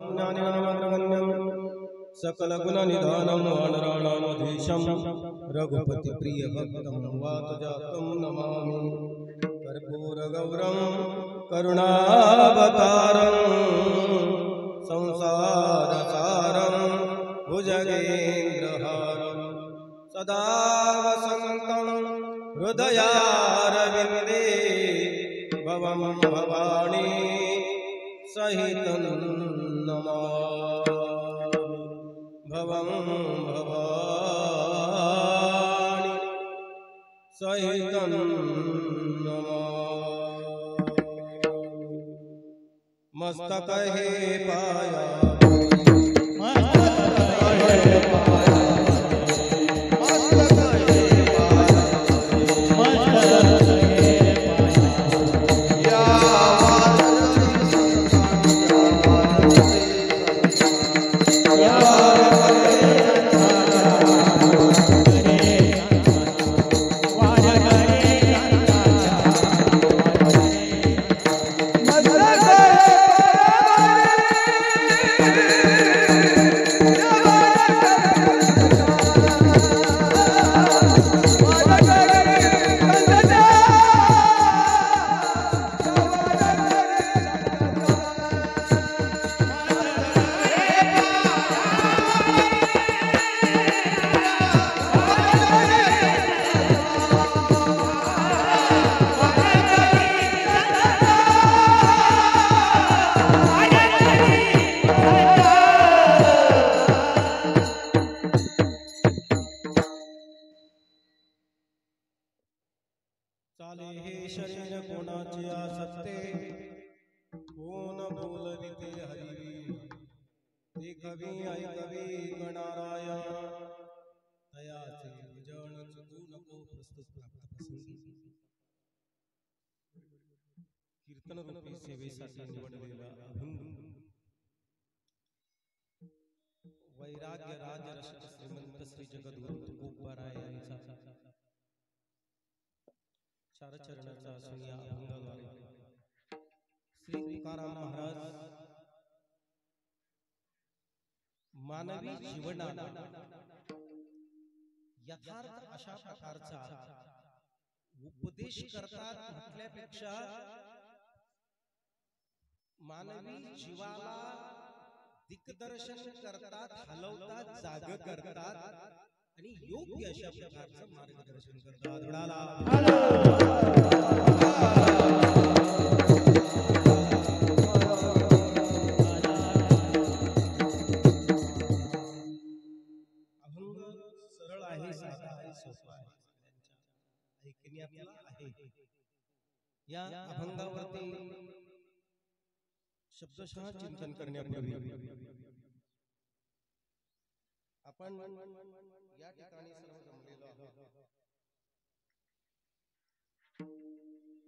ज्ञानिनामग्रगण्यं सकलगुणनिधानं वानराणामधीशं रघुपतिप्रियभक्तं वातजातं नमामि। कर्पूरगौरं करुणावतारं संसारसारं भुजगेन्द्रहारं सदा वसन्तं हृदयारविन्दे भवं भवानी सहितं नमामि। भवं भवानी सहितं नमामि। मस्तक हे पाया चाले हे शरीर कोणाचे आसक्ते कोण बोलविते हरिवी देखवी ऐकवी गणारायण तयाचे भजन चुकू नको प्रस्तुत प्राप्त प्रसंगी कीर्तन रूपी सेवेसाठी निवडलेला अभंग वैराग्य राजरसिक श्रीमंत श्री जगद्गुरु तुकोबाराय यांचा चारचरणाचा असून या अभंगाद्वारे श्री तुकाराम महाराज मानवी जीवनात यथार्थ अशा प्रकारचा उपदेश करतात म्हटल्यापेक्षा मानवी जीवाला दिग्दर्शन करतात, हलवतात, जाग करतात आणि योग्य अशा प्रकारचं मार्गदर्शन करतात। अभंग सरळ आहे, साधा आहे, सोपा आहे, ऐकण्यातला आहे। या अभंगावरती शब्दशः चिंतन करण्यापूर्वी आपण या ठिकाणी सर्व जमलेलो आहोत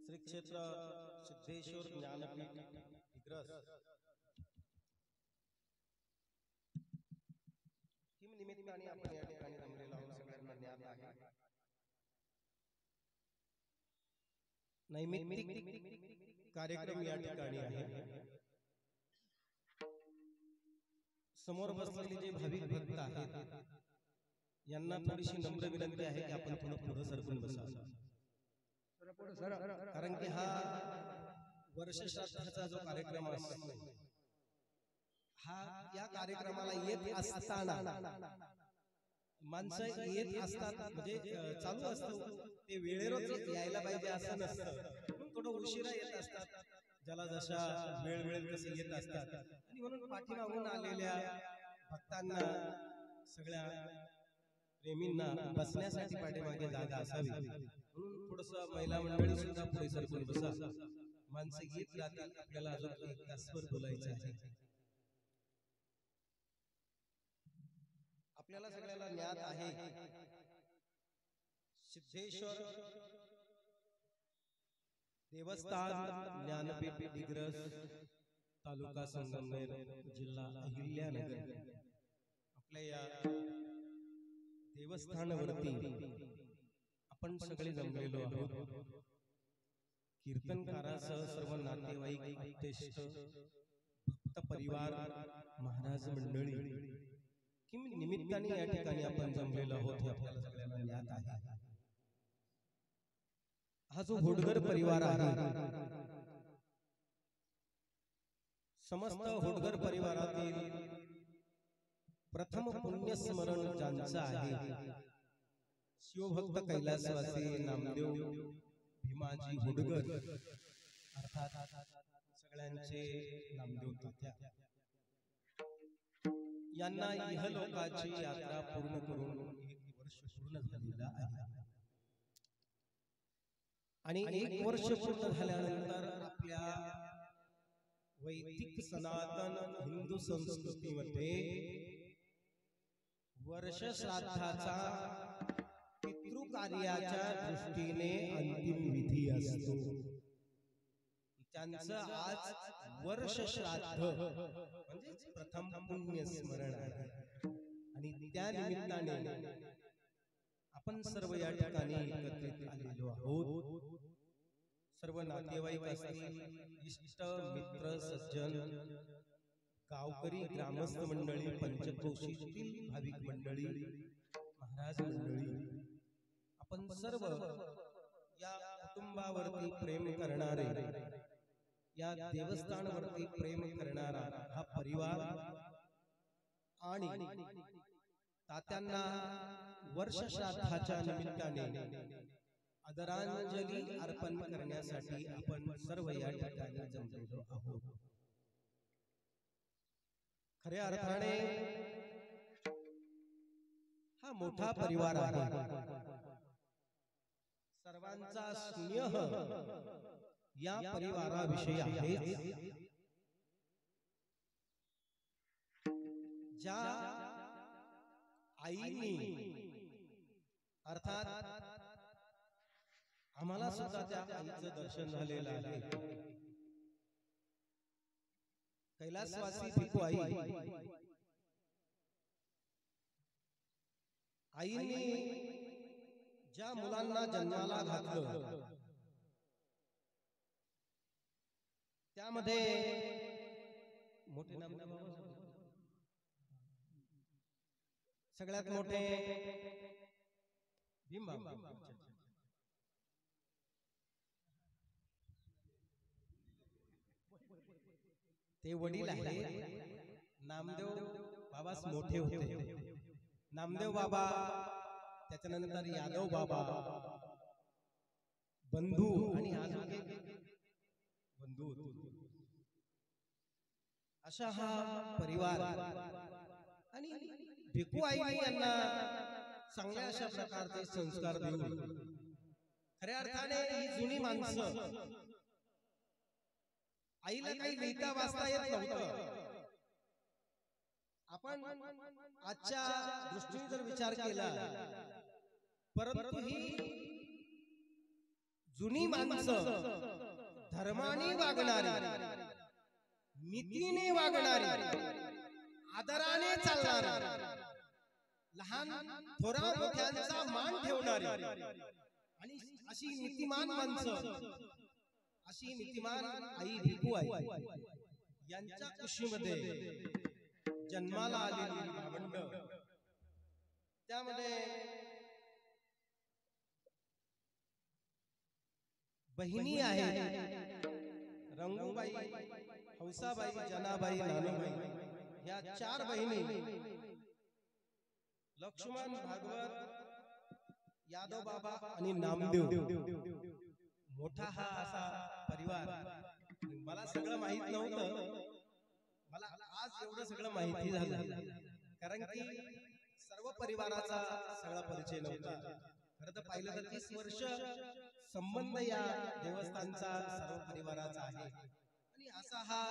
श्री क्षेत्र सिद्धेश्वर ज्ञानपीठ दिग्रस हिम निमित्ताने आपण या ठिकाणी जमलेलो आहोत। सगळ्यांना ज्ञात आहे नैमित्तिक कार्यक्रम या ठिकाणी आहे। समोर बसलेले जे भाविक भक्त आहेत यांना थोडीशी नम्र विनंती आहे की आपण थोडं पुढे सरकून बसा, कारण की हा वर्षश्राद्धाचा जो कार्यक्रम असतो हा या कार्यक्रमाला येत असताना माणसं येत असतात म्हणजे चालू असतं ते वेळेवर यायला पाहिजे असं नसतं, थोडं उशिरा येत असतात, ज्याला जशा वेळ तसे येत असतात आणि म्हणून पाठीमागून आलेल्या भक्तांना सगळ्या प्रेमींना बसण्यासाठी पाठीमागे जागा असावी म्हणून थोडस महिला मंडळी सुद्धा पुढे सरकून बसा। माणसं येत जातात, आपल्याला अजून एक तासभर बोलायचं आहे। आपल्याला सगळ्याला ज्ञात आहे सिद्धेश्वर देवस्थान ज्ञानपीठ दिग्रस तालुका संगमनेर जिल्हा अहिल्यानगर आपल्या या देवस्थानावरती आपण सगळे जमलेलो आहोत। कीर्तनकारासह सर्व नातेवाईक, भक्त परिवार महाराज मंडळी, की निमित्ताने या ठिकाणी आपण जमलेलो आहोत हे आपल्याला सगळ्यांना ज्ञात आहे. हा जो होडगर परिवार आहे, समस्त होडगर परिवारातील प्रथम पुण्यस्मरण ज्यांचं आहे, शिवभक्त कैलासवासी नामदेव भीमाजी होडगर, अर्थात सगळ्यांचे नामदेव तात्या, यांना इहलोकाची यात्रा पूर्ण करून 1 वर्ष पूर्ण झालेला आहे. आणि 1 वर्ष पूर्ण झाल्यानंतर आपल्या वैदिक सनातन हिंदू संस्कृतीमध्ये वर्ष श्राद्धाचा पितृकार्याच्या दृष्टीने अंतिम विधी असतो. त्यांचं आज वर्ष श्राद्ध म्हणजे प्रथम पुण्य स्मरण आहे. आणि त्या निमित्ताने आपण सर्व या ठिकाणी एकत्रित आलेलो आहोत. सर्व नातेवाईक असतील, इष्ट मित्र सज्जन, गावकरी, ग्रामस्थ मंडळी, पंचक्रोशीतील भाविक मंडळी, महाराज मंडळी, आपण सर्व या कुटुंबावरती प्रेम करणारे, या देवस्थानावरती प्रेम करणारा हा परिवार आणि तात्यांना वर्ष श्राद्धाच्या निमित्ताने आदरांजली अर्पण करण्यासाठी आपण सर्व या ठिकाणी जमलेलो आहोत. खऱ्या अर्थाने हा मोठा परिवार आहे. सर्वांचा स्नेह या परिवाराविषयी आहे. ज्या आईनी, अर्थात आम्हाला सुद्धा त्या आईचं दर्शन झालेलं आहे, कैलासवासी भिकू आई, आईने ज्या मुलांना जन्माला घातलं त्यामध्ये मोठे नाम सगळ्यात मोठे भीमबाबा, ते वडील आहे. नामदेव बाबाच मोठे होते. नामदेव बाबा, त्याच्यानंतर यादव बाबा, बंधू आणि अजून बंधू, अशा हा परिवार. आणि भिकू आईने यांना चांगल्या अशा प्रकारचे संस्कार देऊन खऱ्या अर्थाने ही जुनी माणसं, आईला काही लिहिता वाचता येत नव्हतं. आपण आजच्या दृष्टीने जर विचार केला, परंतु ही जुनी माणसं धर्माने वागणारी, नीतीने वागणारी, आदराने चालणारी, लहान थोरा मोठ्यांचा मान ठेवणारी आणि अशी नीतिमान माणसं, अशी नीतिमान आई भिकू आई यांच्या कुशीमध्ये जन्माला आलेली भावंड, त्यामध्ये बहिणी आहेत रंगूबाई, हौसाबाई, जनाबाई, नानूबाई, ह्या 4 बहिणी. लक्ष्मण, भागवत, यादव बाबा आणि नामदेव, मोठा हा असा परिवार. मला सगळं माहित नव्हतं, मला आज एवढं सगळं माहिती झालं, कारण की सर्व परिवाराचा सगळा परिचय नव्हता. खरं तर पाहिलं तर 30 वर्ष संबंध या देवस्थानचा सर्व परिवाराचा आहे. आणि असा हा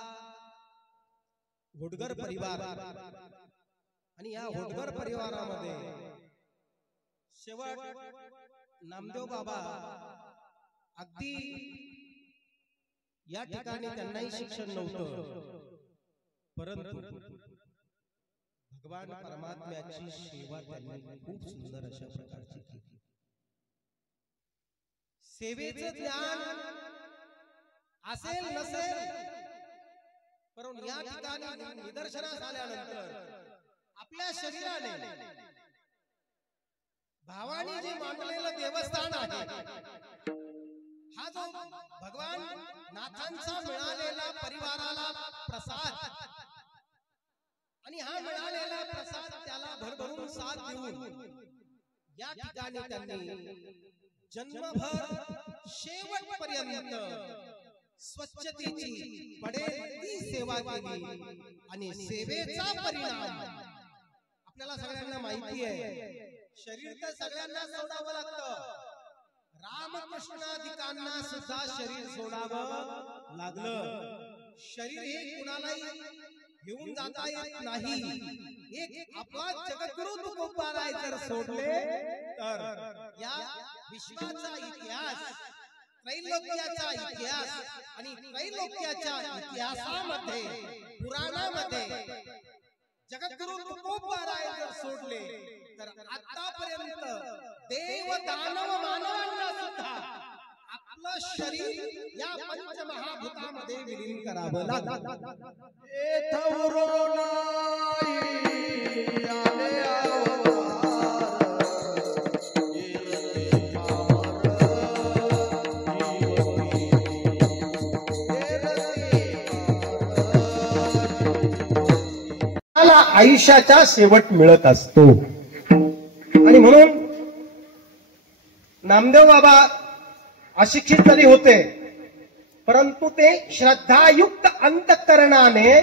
होडगर परिवार. आणि या होडगर परिवारामध्ये शेवट नामदेव बाबा अगदी या ठिकाणी त्यांनाही शिक्षण नव्हतं, परंतु भगवान परमात्म्याची सेवा त्यांनी खूप सुंदर अशा प्रकारची केली. सेवेचं ज्ञान असेल नसेल परंतु या ठिकाणी निदर्शनास आल्यानंतर आपल्या शरीराने भावानी जे मांडलेलं देवस्थान आहे, हा जो भगवान नाथांचा मिळालेला परिवाराला प्रसाद आणि हा मिळालेला प्रसाद त्याला भरभरून साथ देऊन या ठिकाणी त्यांनी जन्मभर शेवटपर्यंत स्वच्छतेची पडेल ती सेवा केली आणि सेवेचा परिणाम आपल्याला सगळ्यांना माहिती आहे. शरीर तर सगळ्यांना सोडावं लागतं. रामकृष्णाधिकांना सुद्धा शरीर सोडावं लागलं. शरीर हे कुणालाही घेऊन जाता येत नाही. एक आपला जगद्गुरु तुकोबाराय जर सोडले तर या विश्वाचा इतिहास, त्रैलोक्याचा इतिहास आणि त्रैलोक्याच्या इतिहासामध्ये पुराणामध्ये जगद्गुरु तुकोबाराय जर सोडले तर आतापर्यंत देव दानव मानवांना सुद्धा आपलं शरीर या पंचमहाभूतामध्ये विलीन करावं लागलं. आयुष्याचा शेवट मिळत असतो आणि म्हणून नामदेव बाबा अशिक्षित जरी होते परंतु ते श्रद्धायुक्त अंतःकरणाने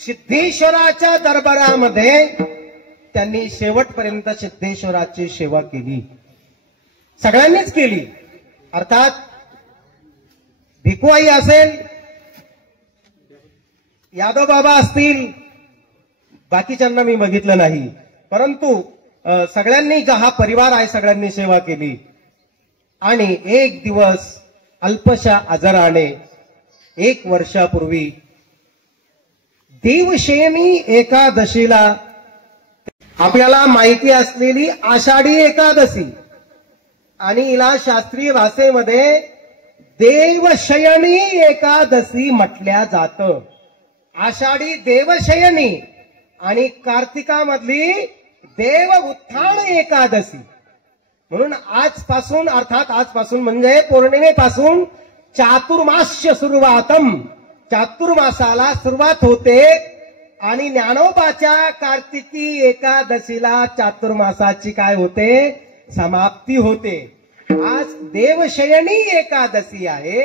सिद्धेश्वराच्या दरबारामध्ये त्यांनी शेवटपर्यंत सिद्धेश्वराची सेवा केली. सगळ्यांनीच केली. अर्थात भिकुआई असेल, यादव बाबा असतील, बाकीच्यांना मी बघितलं नाही, परंतु सगळ्यांनी हा परिवार आहे सगळ्यांनी सेवा केली. आणि एक दिवस अल्पशा आजाराने 1 वर्षापूर्वी देवशयनी एकादशीला, आपल्याला माहिती असलेली आषाढी एकादशी आणि हिला शास्त्रीय भाषेमध्ये देवशयनी एकादशी म्हटल्या जातं. आषाढी देवशयनी आणि कार्तिकामधली देव उत्थान एकादशी. म्हणून आजपासून, अर्थात आजपासून म्हणजे पौर्णिमेपासून चातुर्मास्य सुरुवातम, चातुर्मासाला सुरुवात होते आणि ज्ञानोबाच्या कार्तिकी एकादशीला चातुर्मासाची काय होते, समाप्ती होते. आज देवशयनी एकादशी आहे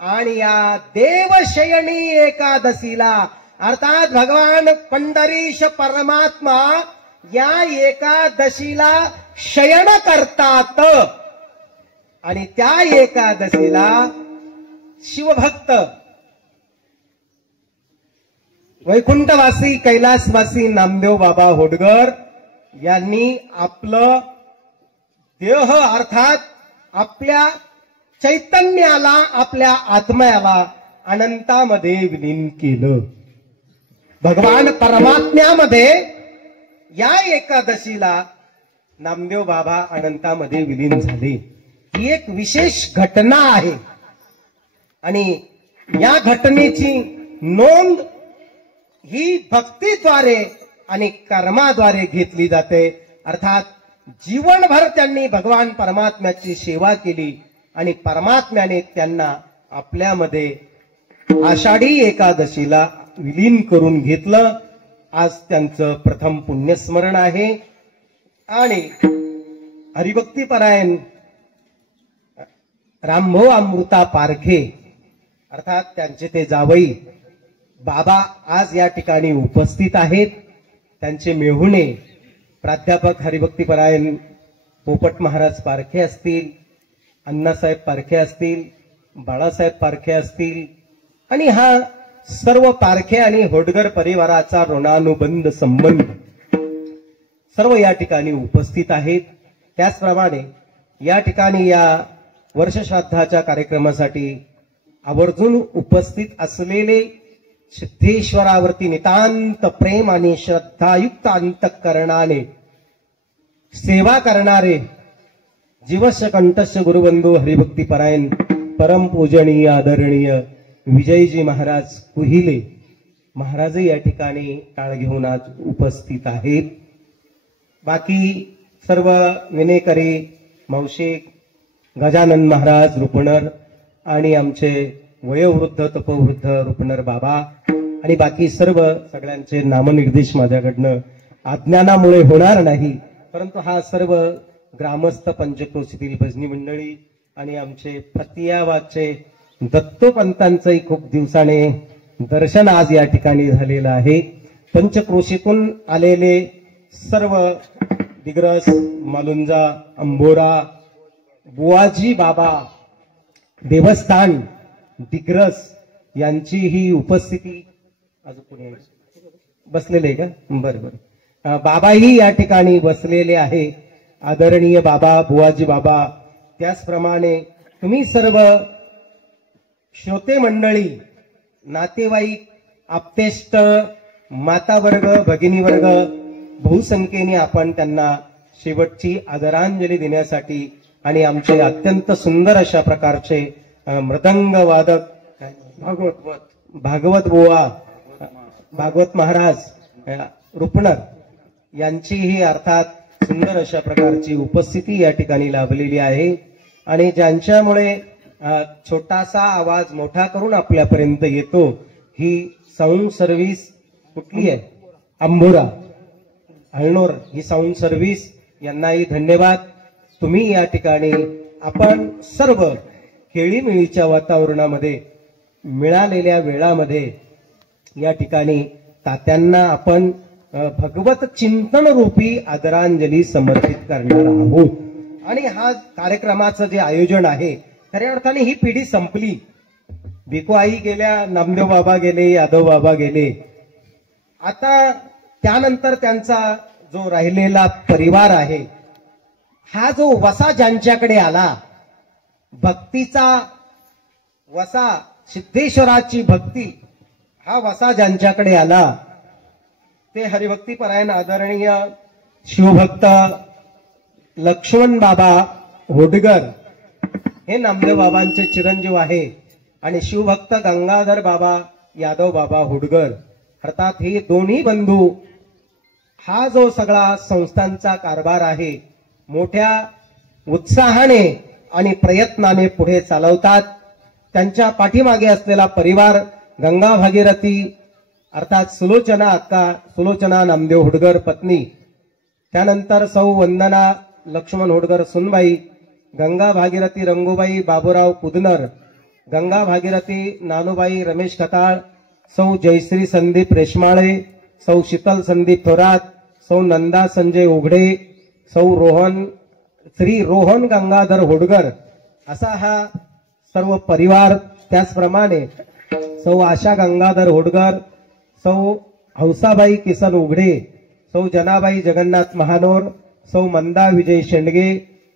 आणि या देवशयनी एकादशीला अर्थात भगवान पंढरीश परमात्मा या एकादशीला शयन करतात आणि त्या एकादशीला शिवभक्त वैकुंठवासी कैलासवासी नामदेव बाबा होडगर यांनी आपलं देह अर्थात आपल्या चैतन्याला, आपल्या आत्म्याला अनंतामध्ये विलीन केलं. भगवान परमात्म्यामध्ये या एकादशीला नामदेव बाबा अनंतामध्ये विलीन झाले. ही एक विशेष घटना आहे आणि या घटनेची नोंद ही भक्तीद्वारे आणि कर्माद्वारे घेतली जाते. अर्थात जीवनभर त्यांनी भगवान परमात्म्याची सेवा केली आणि परमात्म्याने त्यांना आपल्यामध्ये आषाढी एकादशीला विलीन करून घेतलं. आज त्यांचं प्रथम पुण्यस्मरण आहे आणि हरिभक्तीपरायण रामभाऊ अमृता पारखे अर्थात त्यांचे ते जावई बाबा आज या ठिकाणी उपस्थित आहेत. त्यांचे मेहुणे प्राध्यापक हरिभक्तीपरायण पोपट महाराज पारखे असतील, अण्णासाहेब पारखे असतील, बाळासाहेब पारखे असतील आणि हा सर्व पारखे आणि होडगर परिवाराचा ऋणानुबंध संबंध सर्व या ठिकाणी उपस्थित आहेत. त्याचप्रमाणे या ठिकाणी या वर्षश्राद्धाच्या कार्यक्रमासाठी आवर्जून उपस्थित असलेले सिद्धेश्वरावरती नितांत प्रेम आणि श्रद्धायुक्त अंतःकरणाने सेवा करणारे जीवस्य कंठस्य गुरुबंधू हरिभक्तीपरायण परम पूजनीय आदरणीय विजयजी महाराज कुहिले महाराजही या ठिकाणी टाळ घेऊन आज उपस्थित आहेत. बाकी सर्व विनेकरी मावशी, गजानन महाराज रुपणर आणि आमचे वयोवृद्ध तपवृद्ध रुपणर बाबा आणि बाकी सगळ्यांचे नामनिर्देश माझ्याकडनं अज्ञानामुळे होणार नाही, परंतु हा सर्व ग्रामस्थ पंचक्रोशीतील भजनी मंडळी आणि आमचे फतियाबादचे दत्तोपंतांचंही खूप दिवसाने दर्शन आज या ठिकाणी झालेलं आहे. पंचक्रोशीतून आलेले सर्व दिग्रस, मालुंजा, अंबोरा, बुवाजी बाबा देवस्थान दिग्रस यांची ही उपस्थिती आज पुणे बसलेले का? बरं बरं. बाबाही या ठिकाणी बसलेले आहे, आदरणीय बाबा, बुवाजी बाबा. त्याचप्रमाणे तुम्ही सर्व श्रोते मंडळी, नातेवाईक, आप्तेष्ट, माता वर्ग, भगिनी वर्ग, बहुसंख्येने आपण त्यांना शेवटची आदरांजली देण्यासाठी आणि आमचे अत्यंत सुंदर अशा प्रकारचे मृदंग वादक भागवत बुवा, भागवत महाराज रुपणर यांचीही अर्थात सुंदर अशा प्रकारची उपस्थिती या ठिकाणी लाभलेली आहे आणि ज्यांच्यामुळे छोटासा आवाज मोठा करून आपल्यापर्यंत येतो. ही साऊंड सर्व्हिस कुठली आहे? अंबोरा, हळनोर ही साऊंड सर्व्हिस, यांनाही धन्यवाद. तुम्ही या ठिकाणी आपण सर्व खेळीमेळीच्या वातावरणामध्ये मिळालेल्या वेळामध्ये या ठिकाणी तात्यांना आपण भगवत चिंतन रूपी आदरांजली समर्पित करणार आहोत. आणि हा कार्यक्रमाचं जे आयोजन आहे, खऱ्या अर्थाने ही पिढी संपली. भिकू आई गेल्या, नामदेव बाबा गेले, यादव बाबा गेले. आता त्यानंतर त्यांचा जो राहिलेला परिवार आहे, हा जो वसा ज्यांच्याकडे आला, भक्तीचा वसा, सिद्धेश्वराची भक्ती, हा वसा ज्यांच्याकडे आला, ते हरिभक्तीपरायण आदरणीय शिवभक्त लक्ष्मण बाबा होडगर हे नामदेव बाबांचे चिरंजीव आहे आणि शिवभक्त गंगाधर बाबा, यादव बाबा होडगर, अर्थात हे दोन्ही बंधू हा जो सगळा संस्थांचा कारभार आहे मोठ्या उत्साहाने आणि प्रयत्नाने पुढे चालवतात. त्यांच्या पाठीमागे असलेला परिवार गंगा भागीरथी अर्थात सुलोचना अक्का, सुलोचना नामदेव होडगर पत्नी, त्यानंतर सौ वंदना लक्ष्मण होडगर सुनबाई, गंगा भागीरथी रंगूबाई बाबूराव कुदनर, गंगा भागीरथी नानूबाई रमेश खताळ, सौ जयश्री संदीप रेशमाळे, सौ शीतल संदीप थोरात, सौ नंदा संजय उघडे, सौ श्री रोहन गंगाधर होडगर, असा हा सर्व परिवार. त्याचप्रमाणे सौ आशा गंगाधर होडगर, सौ हौसाबाई किसन उघडे, सौ जनाबाई जगन्नाथ महानोर, सौ मंदा विजय शेंडगे,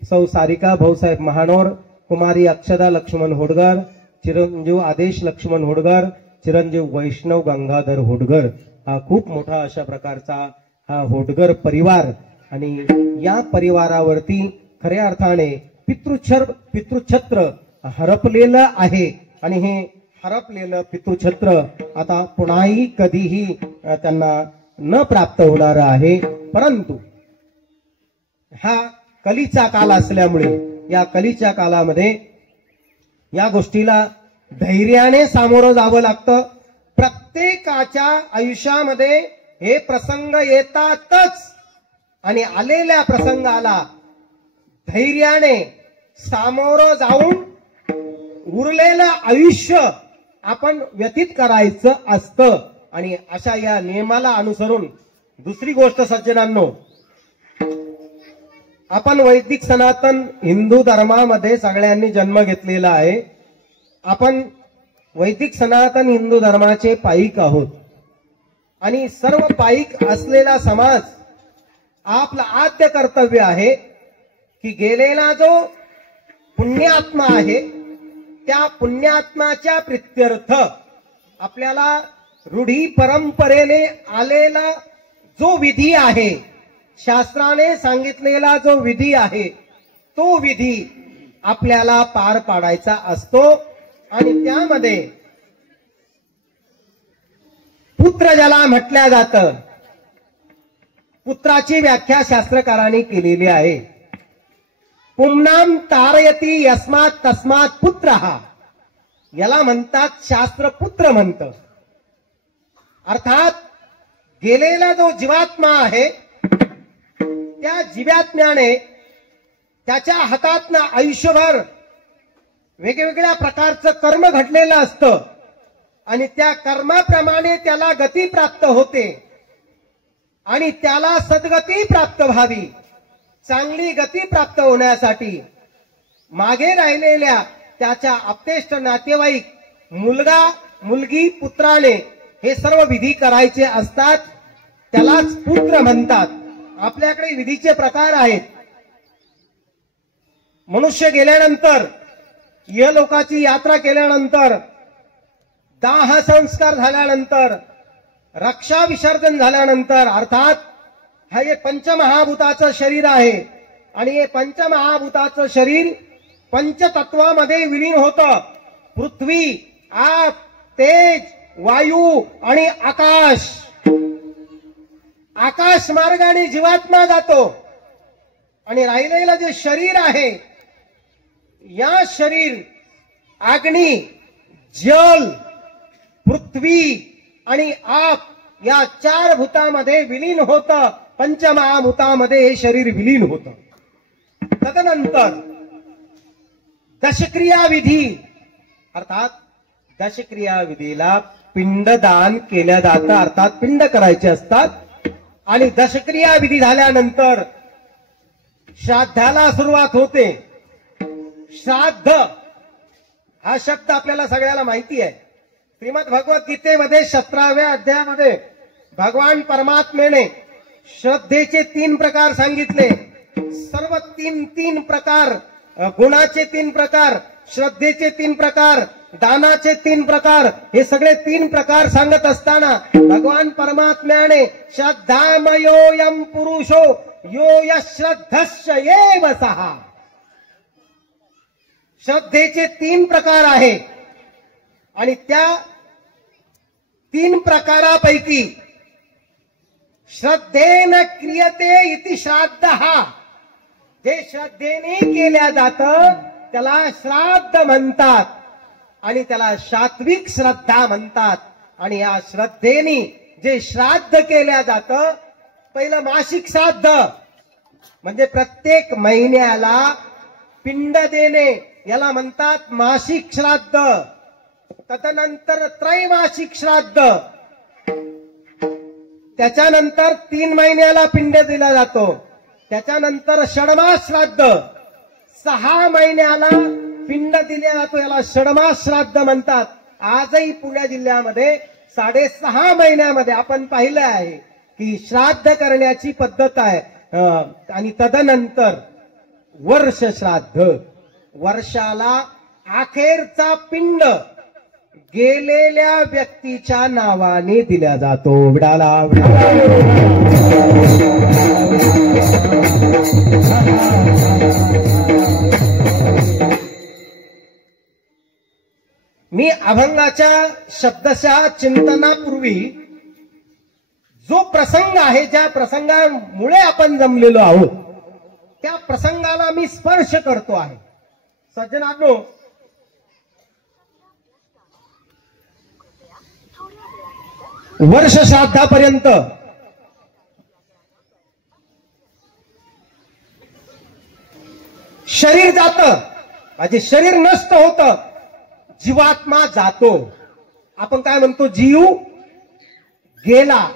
सौ सारिका भाऊसाहेब महानोर, कुमारी अक्षदा लक्ष्मण होडगर, चिरंजीव आदेश लक्ष्मण होडगर, चिरंजीव वैष्णव गंगाधर होडगर. हा खूप मोठा अशा प्रकारचा हा होडगर परिवार आणि या परिवारावरती खऱ्या अर्थाने पितृछत्र हरपलेलं आहे आणि हे हरपलेलं पितृछत्र आता पुन्हाही कधीही त्यांना न प्राप्त होणार आहे. परंतु हा कलीचा काल असल्यामुळे या कलीच्या कालामध्ये या गोष्टीला धैर्याने सामोरं जावं लागतं. प्रत्येकाच्या आयुष्यामध्ये हे प्रसंग येतातच आणि आलेल्या प्रसंगाला धैर्याने सामोरं जाऊन उरलेलं आयुष्य आपण व्यतीत करायचं असतं. आणि अशा या नियमाला अनुसरून दुसरी गोष्ट सज्जनांनो, आपण वैदिक सनातन हिंदू धर्मामध्ये सगळ्यांनी जन्म घेतलेला आहे. आपण वैदिक सनातन हिंदू धर्माचे पाईक आहोत आणि सर्व पाईक असलेला समाज आपलं आद्य कर्तव्य आहे की गेलेला जो पुण्यात्मा आहे त्या पुण्यात्माच्या प्रित्यर्थ आपल्याला रूढी परंपरेने आलेला जो विधी आहे, शास्त्राने सांगितलेला जो विधी आहे, तो विधी आपल्याला पार पाडायचा असतो. आणि पुत्र ज्याला म्हटल्या जातं, पुत्राची व्याख्या शास्त्रकारांनी केलेली आहे. पुंनाम तारयती यस्मात तस्मात पुत्र हा, याला म्हणतात शास्त्र पुत्र म्हणतं. अर्थात गेलेला जो जीवात्मा आहे त्या जीवात्म्याने त्याच्या हातातनं आयुष्यभर वेगवेगळ्या प्रकारचं कर्म घडलेलं असतं आणि त्या कर्माप्रमाणे त्याला गती प्राप्त होते आणि त्याला सद्गती प्राप्त व्हावी, चांगली गती प्राप्त होण्यासाठी मागे राहिलेल्या त्याच्या आप्तेष्ट नातेवाईक, मुलगा मुलगी, पुत्राने हे सर्व विधी करायचे असतात. त्यालाच पुत्र म्हणतात. आपल्याकडे विधीचे प्रकार आहेत. मनुष्य गेल्यानंतर, यलोकाची यात्रा केल्यानंतर, दाह संस्कार झाल्यानंतर, रक्षा विसर्जन झाल्यानंतर, अर्थात हे पंचमहाभूताचं शरीर आहे आणि हे पंचमहाभूताचं शरीर पंचतत्वामध्ये विलीन होतं. पृथ्वी, आप, तेज, वायू आणि आकाश. आकाश मार्गाने जीवात्मा जातो आणि राहिलेलं जे शरीर आहे, या शरीर अग्नी, जल, पृथ्वी आणि आप या चार भूतामध्ये विलीन होतं. पंचमहाभूतामध्ये हे शरीर विलीन होतं. तदनंतर दशक्रिया विधी, अर्थात दशक्रिया विधीला पिंडदान केलं जातं, अर्थात पिंड करायचे असतात. आणि दशक्रिया विधी झाल्यानंतर श्राद्धाला सुरुवात होते. श्राद्ध हा शब्द आपल्याला सगळ्याला माहिती आहे. श्रीमद भगवद्गीतेमध्ये 17व्या अध्यायामध्ये भगवान परमात्मेने श्रद्धेचे 3 प्रकार सांगितले. सर्व तीन प्रकार, गुणाचे 3 प्रकार, श्रद्धेचे 3 प्रकार, दानाचे 3 प्रकार, हे सगळे 3 प्रकार सांगत असताना भगवान परमात्म्याने श्रद्धामयोयम पुरुषो यो यश्रद्धस्य एव सहा, श्रद्धेचे 3 प्रकार आहे आणि त्या 3 प्रकारापैकी श्रद्धेन क्रियते इति श्राद्ध, हा जे श्रद्धेने केल्या जातं त्याला श्राद्ध म्हणतात आणि त्याला सात्विक श्रद्धा म्हणतात. आणि या श्रद्धेने जे श्राद्ध केल्या जातं, पहिलं मासिक श्राद्ध म्हणजे प्रत्येक महिन्याला पिंड देणे, याला म्हणतात मासिक श्राद्ध. तदनंतर त्रैमासिक श्राद्ध, त्याच्यानंतर 3 महिन्याला पिंड दिला जातो. त्याच्यानंतर षडमास श्राद्ध, 6 महिन्याला पिंड दिला जातो, याला षडमास श्राद्ध म्हणतात. आजही पुणे जिल्ह्यामध्ये 6.5 महिन्यामध्ये आपण पाहिलं आहे की श्राद्ध करण्याची पद्धत आहे. आणि तदनंतर वर्ष श्राद्ध, वर्षाला अखेरचा पिंड गेलेल्या व्यक्तीच्या नावाने दिला जातो. विडाला मी अभंगाच्या शब्दशः चिंतनापूर्वी जो प्रसंग आहे, ज्या प्रसंगामुळे आपण जमलेलो आहोत, त्या प्रसंगाला मी स्पर्श करतो आहे. सज्जनांनो, वर्ष श्राद्धापर्यंत शरीर जातं, म्हणजे शरीर नष्ट होतं, जीवात्मा जातो. आपण काय म्हणतो, जीव गेला.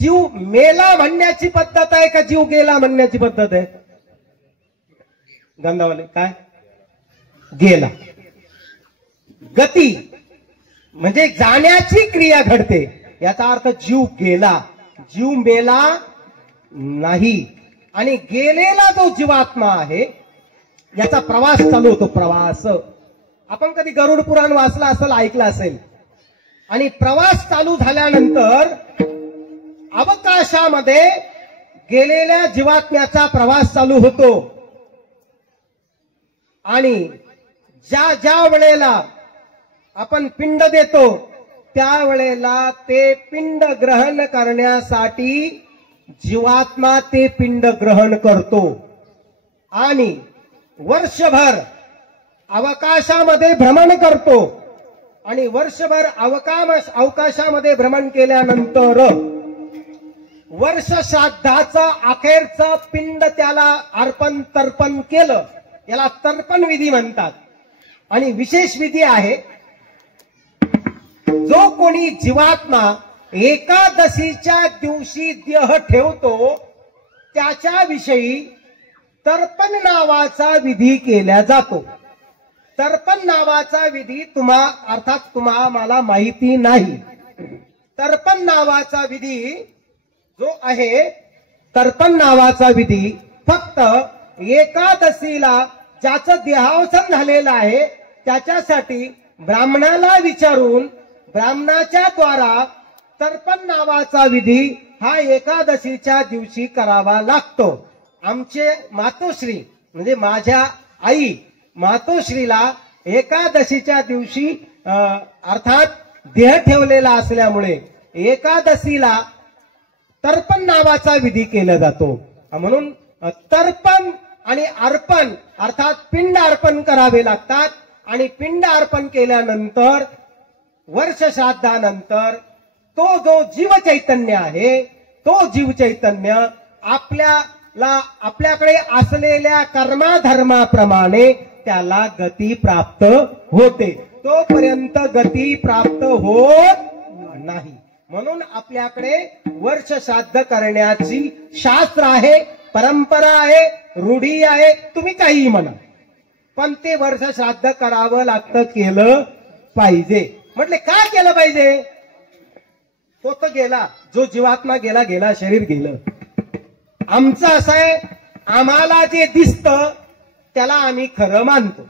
जीव मेला म्हणण्याची पद्धत आहे का जीव गेला म्हणण्याची पद्धत आहे? गंधावाले काय, गेला. गती म्हणजे जाण्याची क्रिया घडते, याचा अर्थ जीव गेला. जीव मेला नाही. आणि गेलेला जो जीवात्मा आहे याचा प्रवास चालू होतो. प्रवास आपण कधी गरुड पुराण वाचला असेल, ऐकला असेल. आणि प्रवास चालू झाल्यानंतर अवकाशामध्ये गेलेल्या जीवात्म्याचा प्रवास चालू होतो. आणि ज्या ज्या वेळेला आपण पिंड देतो त्यावेळेला ते पिंड ग्रहण करण्यासाठी जीवात्मा ते पिंड ग्रहण करतो आणि वर्षभर अवकाशामध्ये भ्रमण करतो आणि वर्षभर अवकाशामध्ये भ्रमण केल्यानंतर वर्ष श्राद्धाचं अखेरचं पिंड त्याला अर्पण तर्पण केलं, याला तर्पण विधी म्हणतात. आणि विशेष विधी आहे, जो कोणी जीवात्मा एकादशीच्या दिवशी देह ठेवतो त्याच्याविषयी तर्पण नावाचा विधी केला जातो. तर्पण नावाचा विधी तुम्हा मला माहिती नाही. तर्पण नावाचा विधी जो आहे, तर्पण नावाचा विधी फक्त एकादशीला ज्याचं देहावसन झालेलं आहे त्याच्यासाठी ब्राह्मणाला विचारून ब्राह्मणाच्या द्वारा तर्पण नावाचा विधी हा एकादशीच्या दिवशी करावा लागतो. आमचे मातोश्री म्हणजे माझ्या आई मातोश्रीला एकादशीच्या दिवशी अर्थात देह ठेवलेला असल्यामुळे एकादशीला तर्पण नावाचा विधी केला जातो. म्हणून तर्पण आणि अर्पण अर्थात पिंड अर्पण करावे लागतात आणि पिंड अर्पण केल्यानंतर वर्ष श्राद्धानंतर तो जो जीव चैतन्य आहे, तो जीव चैतन्य आपल्याकडे असलेल्या कर्माधर्माप्रमाणे त्याला गती प्राप्त होते. तोपर्यंत गती प्राप्त होत नाही. म्हणून आपल्याकडे वर्ष श्राद्ध करण्याची शास्त्र आहे, परंपरा आहे, रूढी आहे, तुम्ही काहीही म्हणा, पण ते वर्ष श्राद्ध करावं लागतं, केलं पाहिजे. म्हटले का केलं पाहिजे? तो तर गेला, जो जीवात्मा गेला, शरीर गेलं. आमचं असं आहे, आम्हाला जे दिसतं त्याला आम्ही खरं मानतो.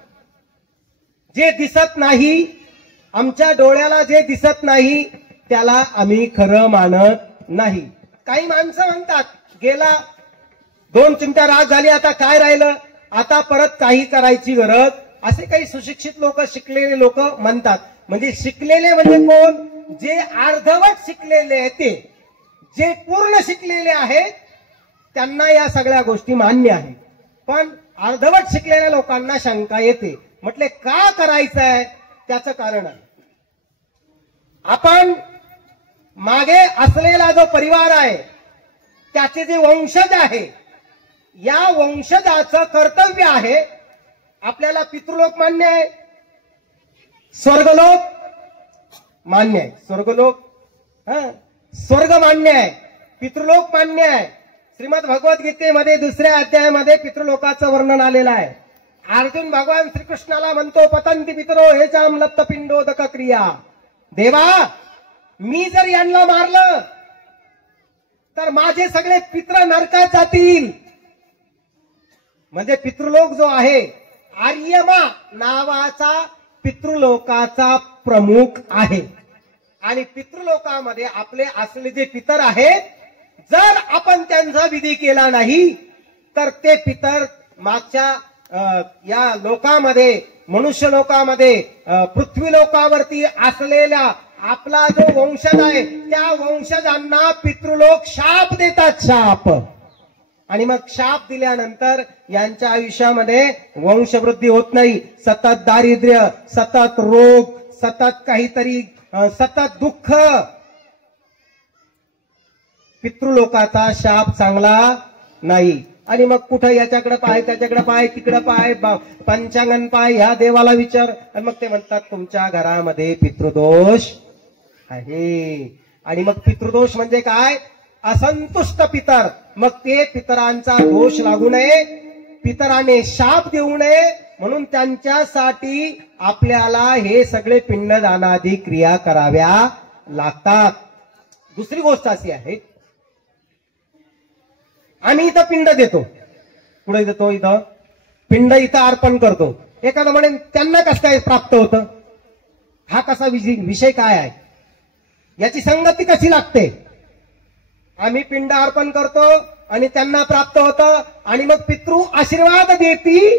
जे दिसत नाही, आमच्या डोळ्याला जे दिसत नाही त्याला आम्ही खरं मानत नाही. काही माणसं म्हणतात गेला, 2 चिमट्या राग झाली, आता काय राहिलं, आता परत काही करायची गरज, असे काही सुशिक्षित लोक, शिकलेले लोक म्हणतात. म्हणजे शिकलेले म्हणजे कोण? जे अर्धवट शिकलेले आहेत ते. जे पूर्ण शिकलेले आहेत त्यांना या सगळ्या गोष्टी मान्य आहेत, पण अर्धवट शिकलेल्या लोकांना शंका येते. म्हटले का करायचं आहे? त्याचं कारण आहे, आपण मागे असलेला जो परिवार आहे त्याचे जे वंशज आहे, या वंशजाचं कर्तव्य आहे, आपल्याला पितृलोक मान्य आहे, स्वर्गलोक मान्य आहे. स्वर्ग मान्य आहे, पितृलोक मान्य आहे. श्रीमद भगवद्गीतेमध्ये 2ऱ्या अध्यायामध्ये पितृलोकाचं वर्णन आलेलं आहे. अर्जुन भगवान श्रीकृष्णाला म्हणतो, पतंती पितरो हे चाम लप्त पिंडोदक क्रिया. देवा, मी जर यांना मारलं तर माझे सगळे पित्र नरकात जातील. म्हणजे पितृलोक जो आहे, आर्यमा नावाचा पितृलोकाचा प्रमुख आहे. आणि पितृलोकामध्ये आपले असले जे पितर आहेत, जर आपण त्यांचा विधी केला नाही तर ते पितर मागच्या या लोकामध्ये, मनुष्य लोकामध्ये, पृथ्वी लोकावरती असलेल्या आपला जो वंशज आहे त्या वंशजांना पितृलोक शाप देतात, शाप. आणि मग शाप दिल्यानंतर यांच्या आयुष्यामध्ये वंशवृद्धी होत नाही. सतत दारिद्र्य, सतत रोग, सतत काहीतरी, सतत दुःख. पितृलोकाचा शाप चांगला नाही. आणि मग कुठं याच्याकडे पाय, त्याच्याकडे पाय, तिकडे पाय, पंचांगण पाय, ह्या देवाला विचार. आणि मग ते म्हणतात तुमच्या घरामध्ये पितृदोष आहे. आणि मग पितृदोष म्हणजे काय? असंतुष्ट पितर. मग ते पितरांचा दोष लागू नये, पितराने शाप देऊ नये, म्हणून त्यांच्यासाठी आपल्याला हे सगळे पिंडदानादी क्रिया कराव्या लागतात. दुसरी गोष्ट अशी आहे, आम्ही इथं पिंड देतो. पुढे देतो, इथं पिंड इथं अर्पण करतो. एखादं म्हणेन त्यांना कसं काय प्राप्त होतं? हा कसा विषय काय आहे? याची संगती कशी लागते? आम्ही पिंड अर्पण करतो आणि त्यांना प्राप्त होतं, आणि मग पितृ आशीर्वाद देती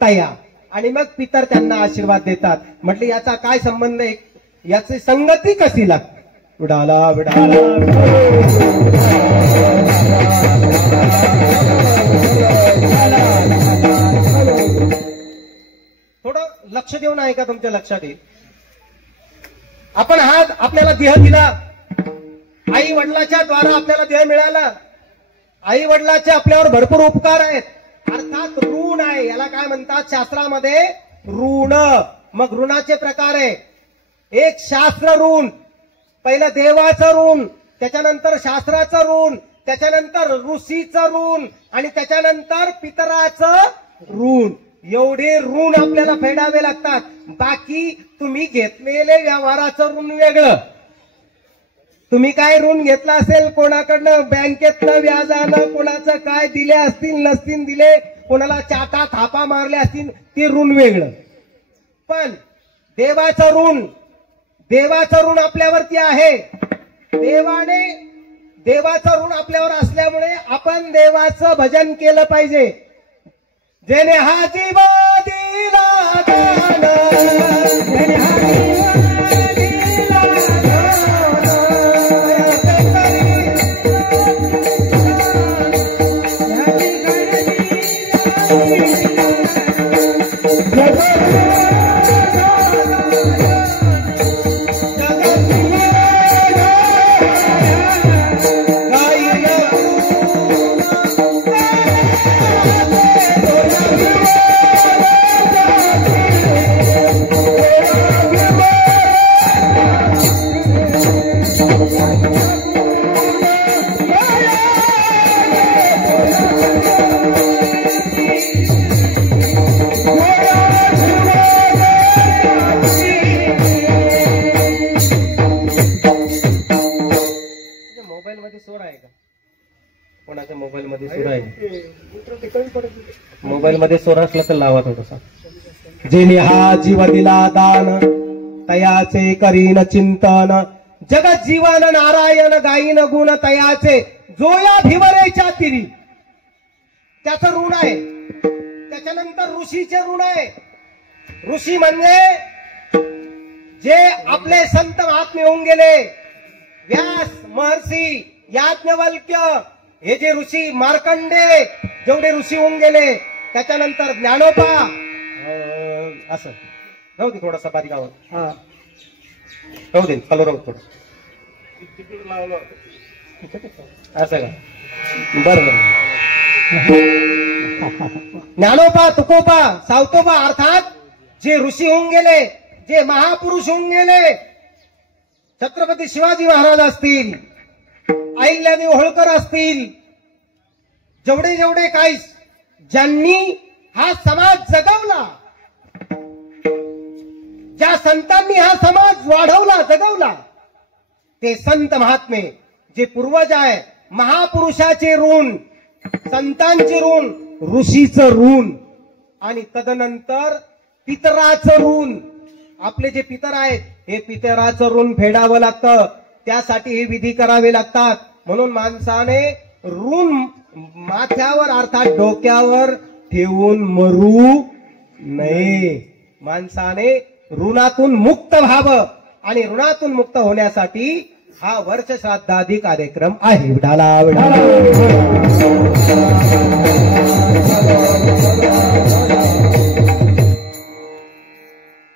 तया, आणि मग पितर त्यांना आशीर्वाद देतात. म्हटले याचा काय संबंध आहे? याची संगती कशी लागते. विडाला विडाला थोडं लक्ष देऊन ऐका, तुमच्या लक्षात येईल. आपण हा आपल्याला देह दिला, आई वडिलाच्या द्वारा आपल्याला देह मिळाला. आई वडिलाचे आपल्यावर भरपूर उपकार आहेत, अर्थात ऋण आहे. याला काय म्हणतात शास्त्रामध्ये? ऋण. मग ऋणाचे प्रकार आहे. एक शास्त्र ऋण, पहिलं देवाचं ऋण, त्याच्यानंतर शास्त्राचं ऋण, त्याच्यानंतर ऋषीचं ऋण आणि त्याच्यानंतर पितराचं ऋण. एवढे ऋण आपल्याला फेडावे लागतात. बाकी तुम्ही घेतलेले व्यवहाराचं ऋण वेगळं. तुम्ही काय ऋण घेतला असेल कोणाकडनं, बँकेतनं व्याजानं, कोणाचं काय दिले असतील नसतील दिले, कोणाला चाटा थापा मारले असतील, ते ऋण वेगळं. पण देवाचं ऋण आपल्यावरती आहे. देवाचं ऋण आपल्यावर असल्यामुळे आपण देवाचं भजन केलं पाहिजे. जेने हा जीव दिला दान, जेने हा जीव दिला दान, मोबाईल मध्ये सोर असला तर लावा थोडासा. जेने हा जीव दिला दान, तयाचे करीन चिंतन, जगत जीवन नारायण गायीन गुण तयाचे, जो या भिवरेच्या तिरी. त्याचं ऋण आहे. त्याच्यानंतर ऋषीचे ऋण आहे. ऋषी म्हणजे जे आपले संत महात्मे होऊन गेले, व्यास महर्षी, याज्ञवल्क्य, हे जे ऋषी, मार्कंडे, जेवढे ऋषी होऊन गेले. त्याच्यानंतर ज्ञानोबा, असं राहू दे थोडासा बारीक आवाज, राहू दे चालू राहू थोडं, असं का? बरोबर. ज्ञानोबा, तुकोबा, सावतोबा, अर्थात जे ऋषी होऊन गेले, जे महापुरुष होऊन गेले, छत्रपती शिवाजी महाराज असतील, अहिल्यादेवी होळकर असतील, जेवढे जेवढे काही ज्यांनी हा समाज जगवला, ज्या संतांनी हा समाज वाढवला, जगवला, ते संत महात्मे, जे पूर्वज आहे, महापुरुषाचे ऋण, संतांचे ऋण, ऋषीचं ऋण आणि तदनंतर पितराचं ऋण. आपले जे पितर आहेत, हे पितराचं ऋण फेडावं लागतं. त्यासाठी हे विधी करावे लागतात. म्हणून माणसाने ऋण माथ्यावर अर्थात डोक्यावर ठेवून मरू नये. माणसाने ऋणातून मुक्त व्हावं आणि ऋणातून मुक्त होण्यासाठी हा वर्ष श्राद्धादी कार्यक्रम आहे. विडाला विडाला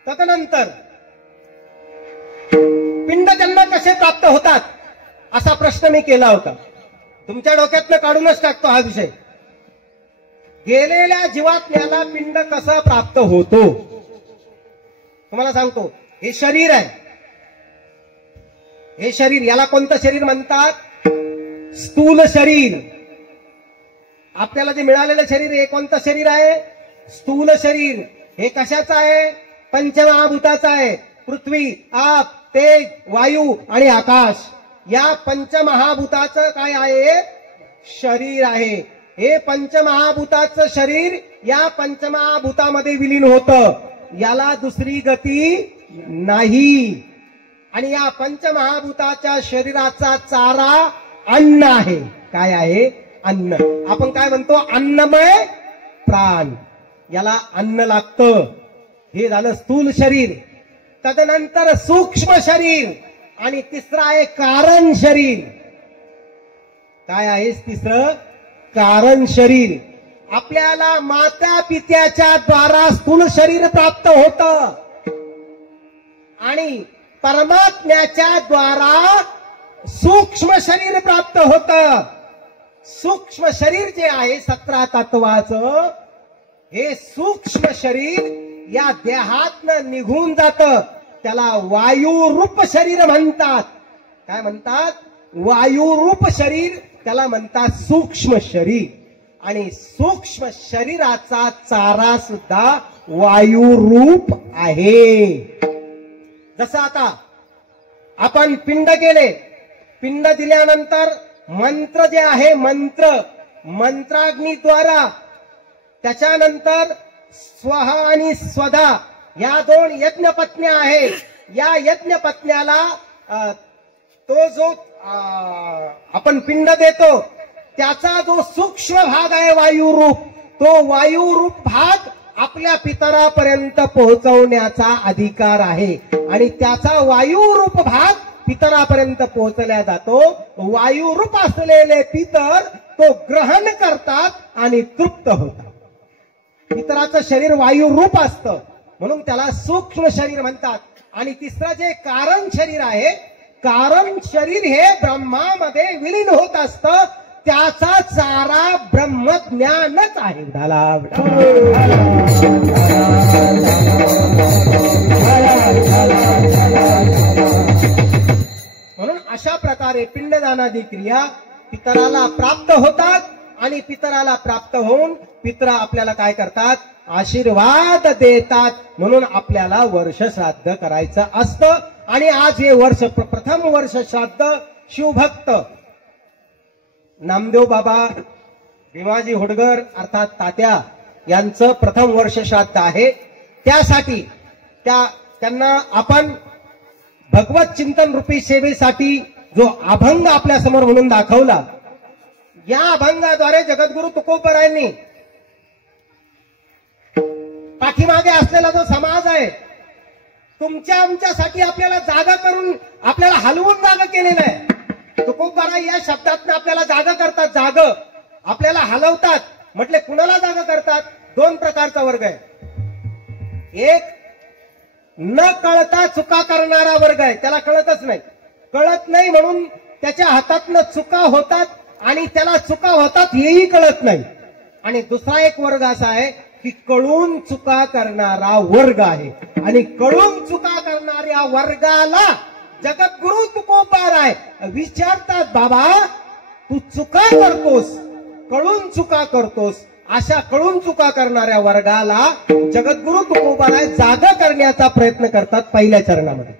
तदनंतर पिंडजन्म कसे प्राप्त होतात असा प्रश्न मी केला होता. तुमच्या डोक्यातनं काढूनच टाकतो हा विषय. गेलेल्या जीवात्म्याला पिंड कसा प्राप्त होतो तुम्हाला सांगतो. हे शरीर आहे, हे शरीर, याला कोणतं शरीर म्हणतात? स्थूल शरीर. आपल्याला जे मिळालेलं शरीर हे कोणतं शरीर आहे? स्थूल शरीर. हे कशाचं आहे? पंचमहाभूताचं आहे. पृथ्वी, आप, तेज, वायू आणि आकाश या पंचमहाभूताचं काय आहे? शरीर आहे. हे पंचमहाभूताचं शरीर या पंचमहाभूतामध्ये विलीन होतं. याला दुसरी गती नाही. आणि या पंचमहाभूताच्या शरीराचा चारा अन्न आहे. काय आहे? अन्न. आपण काय म्हणतो? अन्नमय प्राण. याला अन्न लागतं. हे झालं स्थूल शरीर. तदनंतर सूक्ष्म शरीर आणि तिसरं आहे कारण शरीर. काय आहे तिसरं? कारण शरीर. आपल्याला माता पित्याच्या द्वारा स्थूल शरीर प्राप्त होतं आणि परमात्म्याच्या द्वारा सूक्ष्म शरीर प्राप्त होतं. सूक्ष्म शरीर जे आहे 17 तत्वाचं, हे सूक्ष्म शरीर या देहातनं निघून जातं. त्याला वायुरूप शरीर म्हणतात. काय म्हणतात? वायुरूप शरीर, त्याला म्हणतात सूक्ष्म शरीर. आणि सूक्ष्म शरीराचा चारा सुद्धा वायुरूप आहे. जसं आता आपण पिंड केले, पिंड दिल्यानंतर मंत्र जे आहे, मंत्राग्नीद्वारा, त्याच्यानंतर स्वह आणि स्वधा या 2 यज्ञपत्न्या आहे. या यज्ञपत्न्याला तो जो आपण पिंड देतो त्याचा जो सूक्ष्म भाग आहे वायुरूप, तो वायुरूप भाग आपल्या पितरापर्यंत पोहोचवण्याचा अधिकार आहे आणि त्याचा वायुरूप भाग पितरापर्यंत पोहोचल्या जातो. वायुरूप असलेले पितर तो ग्रहण करतात आणि तृप्त होतात. पितराचं शरीर वायुरूप असतं म्हणून त्याला सूक्ष्म शरीर म्हणतात. आणि तिसरं जे कारण शरीर आहे, कारण शरीर हे ब्रह्मामध्ये विलीन होत असतं. त्याचा चारा ब्रह्मज्ञानच आहे. म्हणून अशा प्रकारे पिंडदानादी क्रिया पितराला प्राप्त होतात आणि पितराला प्राप्त होऊन पितर आपल्याला काय करतात? आशीर्वाद देतात. म्हणून आपल्याला वर्ष श्राद्ध करायचं असतं. आणि आज हे वर्ष प्रथम वर्ष श्राद्ध शिवभक्त नामदेव बाबा भीमाजी होडगर अर्थात तात्या यांचं प्रथम वर्ष श्राद्ध आहे. त्यासाठी त्यांना आपण भगवत चिंतन रूपी सेवेसाठी जो अभंग आपल्या समोर म्हणून दाखवला, या अभंगाद्वारे जगद्गुरु तुकोबरायांनी पाठीमागे असलेला जो समाज आहे, तुमच्या आमच्यासाठी आपल्याला जागा करून आपल्याला हलवून जागा केलेलं आहे. तुकोबराय या शब्दातनं आपल्याला जागा करतात. जाग आपल्याला हलवतात. म्हटले कुणाला जागा करतात? 2 प्रकारचा वर्ग आहे. एक न कळता चुका करणारा वर्ग आहे. त्याला कळतच नाही. कळत नाही म्हणून त्याच्या हातातनं चुका होतात आणि त्याला चुका होतात हेही कळत नाही. आणि दुसरा एक वर्ग असा आहे की कळून चुका करणारा वर्ग आहे. आणि कळून चुका करणाऱ्या वर्गाला जगद्गुरु तुकोबराय विचारतात, बाबा तू चुका करतोस, कळून चुका करतोस. अशा कळून चुका करणाऱ्या वर्गाला जगद्गुरु तुकोबराय जागा करण्याचा प्रयत्न करतात पहिल्या चरणामध्ये.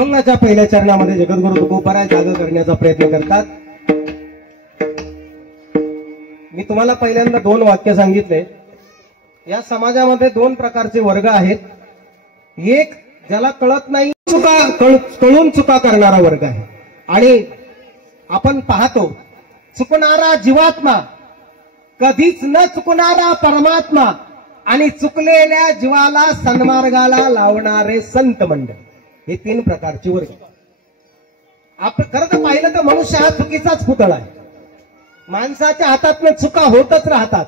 अभंगाच्या पहिल्या चरणामध्ये जगद्गुरु तुकोबाराय जागा करण्याचा प्रयत्न करतात. मी तुम्हाला पहिल्यांदा 2 वाक्य सांगितले. या समाजामध्ये 2 प्रकारचे वर्ग आहेत. एक ज्याला कळत नाही कळून चुका करणारा वर्ग आहे, आणि आपण पाहतो चुकणारा जीवात्मा, कधीच न चुकणारा परमात्मा, आणि चुकलेल्या जीवाला सन्मार्गाला लावणारे संत मंडळ, हे 3 प्रकारचे वर्ग. आपण खरं तर पाहिलं तर मनुष्य हा चुकीचाच पुतळा आहे. माणसाच्या हातातनं चुका होतच राहतात.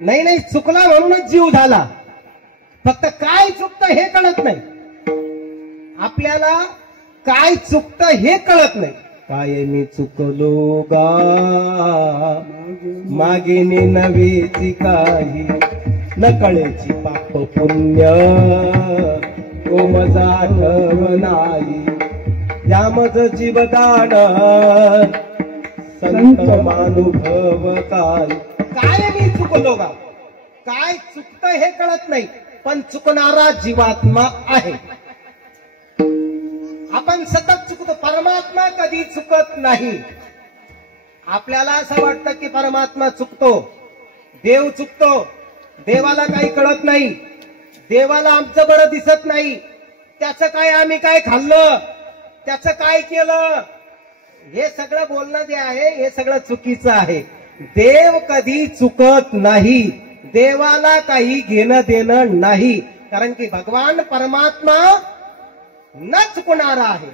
नाही चुकला म्हणूनच जीव झाला, फक्त काय चुकतं हे कळत नाही. आपल्याला काय चुकतं हे कळत नाही. काय मी चुकलो गा मागेने नवेची काही, न कळेची पाप पुण्य तो मजा आठव नाही. या मज जीवदान संत मानुभव काय मी चुकलो गा. काय चुकतं हे कळत नाही, पण चुकणारा जीवात्मा आहे. आपण सतत चुकतो, परमात्मा कधी चुकत नाही. आपल्याला असं वाटतं की परमात्मा चुकतो, देव चुकतो, देवाला काही कळत नाही, देवाला आमचं बरं दिसत नाही, त्याचं काय आम्ही काय खाल्लं, त्याचं काय केलं, हे सगळं बोलणं जे आहे हे सगळं चुकीचं आहे. देव कधी चुकत नाही, देवाला काही घेणं देणं नाही, कारण की भगवान परमात्मा न चुकणारा आहे.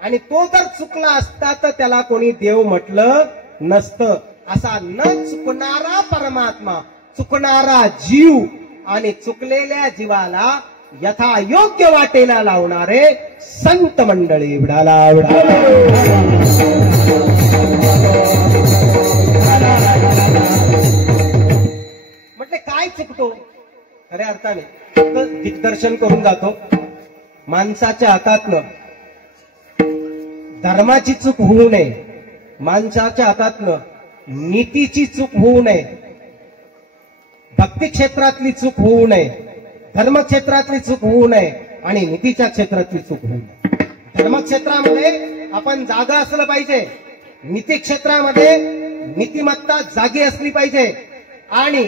आणि तो जर चुकला असता तर त्याला कोणी देव म्हटलं नसतं. असा न चुकणारा परमात्मा, चुकणारा जीव आणि चुकलेल्या जीवाला यथायोग्य वाटेला लावणारे संत मंडळी. विडाला म्हटले काय चुकतो, खऱ्या अर्थाने दिग्दर्शन करून जातो. माणसाच्या हातातनं धर्माची चूक होऊ नये, माणसाच्या हातातनं नीतीची चूक होऊ नये, भक्ती क्षेत्रातली चूक होऊ नये, धर्मक्षेत्रातली चूक होऊ नये, आणि नीतीच्या क्षेत्रातली चूक होऊ नये. धर्मक्षेत्रामध्ये आपण जागा असलं पाहिजे, नीती क्षेत्रामध्ये नीतिमत्ता जागी असली पाहिजे, आणि